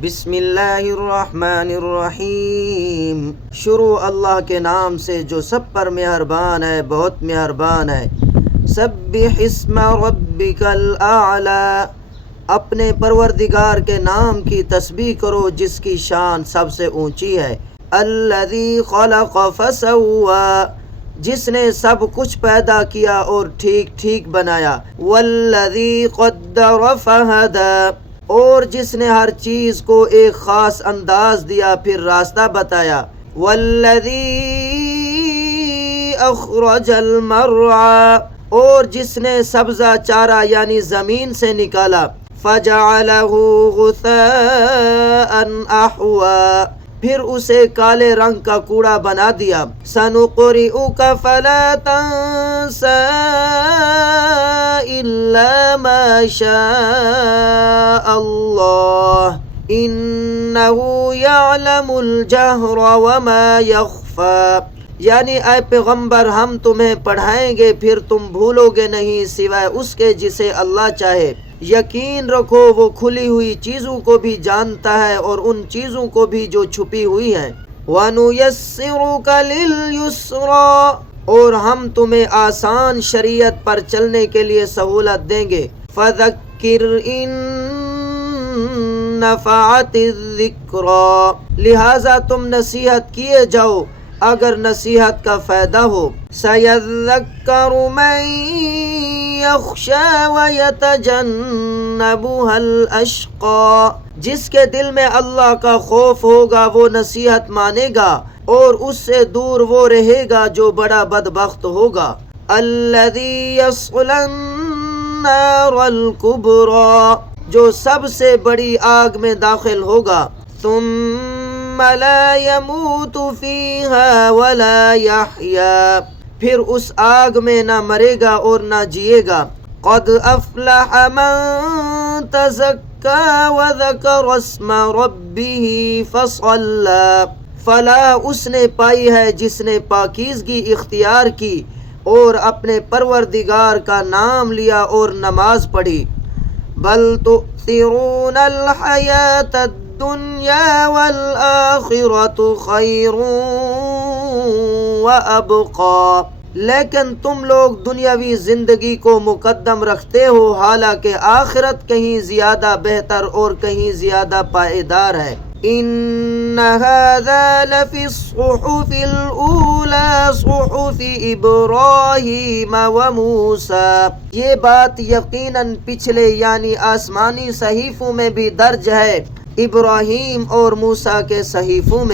بسم اللہ الرحمن الرحیم، شروع اللہ کے نام سے جو سب پر مہربان ہے، بہت مہربان ہے۔ سبح اسم ربک الاعلی، اپنے پروردگار کے نام کی تسبیح کرو جس کی شان سب سے اونچی ہے۔ الذی خلق فسوی، جس نے سب کچھ پیدا کیا اور ٹھیک ٹھیک بنایا۔ والذی قدر فہدی، اور جس نے ہر چیز کو ایک خاص انداز دیا پھر راستہ بتایا۔ والذی اخرج المرعی، اور جس نے سبزہ چارہ یعنی زمین سے نکالا۔ فجعلہ غثاء احوا، پھر اسے کالے رنگ کا کوڑا بنا دیا۔ سنقرئک فلا تنسى الا ما شاء اللہ انہ یعلم الجہر وما یخفی، یعنی اے پیغمبر ہم تمہیں پڑھائیں گے پھر تم بھولو گے نہیں سوائے اس کے جسے اللہ چاہے۔ یقین رکھو وہ کھلی ہوئی چیزوں کو بھی جانتا ہے اور ان چیزوں کو بھی جو چھپی ہوئی ہیں۔ وَنُيَسِّرُكَ لِلْيُسْرَىٰ، اور ہم تمہیں آسان شریعت پر چلنے کے لیے سہولت دیں گے۔ فَذَكِّرْ إِن نَفَعَتِ الذِّكْرَىٰ، لہٰذا تم نصیحت کیے جاؤ اگر نصیحت کا فائدہ ہو۔ سَيَذَّكَّرُ مَن يَخْشَىٰ وَيَتَجَنَّبُهَا الْأَشْقَىٰ، جس کے دل میں اللہ کا خوف ہوگا وہ نصیحت مانے گا اور اس سے دور وہ رہے گا جو بڑا بدبخت ہوگا۔ الَّذِي يَصْلَى النَّارَ الْكُبْرَىٰ، جو سب سے بڑی آگ میں داخل ہوگا۔ ثُمَّ لَا يَمُوتُ فِيهَا وَلَا يَحْيَىٰ، پھر اس آگ میں نہ مرے گا اور نہ جیے گا۔ قد افلح من تزکا وذکر اسم ربہ فصلی، فلاح اس نے پائی ہے جس نے پاکیزگی اختیار کی اور اپنے پروردگار کا نام لیا اور نماز پڑھی۔ بل تؤثرون الحیاۃ الدنیا والآخرۃ خیر وابقی، لیکن تم لوگ دنیاوی زندگی کو مقدم رکھتے ہو حالانکہ آخرت کہیں زیادہ بہتر اور کہیں زیادہ پائیدار ہے۔ ان ھذا لفی الصحف الاولی صحف ابراہیم وموسیٰ، یہ بات یقیناً پچھلے یعنی آسمانی صحیفوں میں بھی درج ہے، ابراہیم اور موسیٰ کے صحیفوں میں۔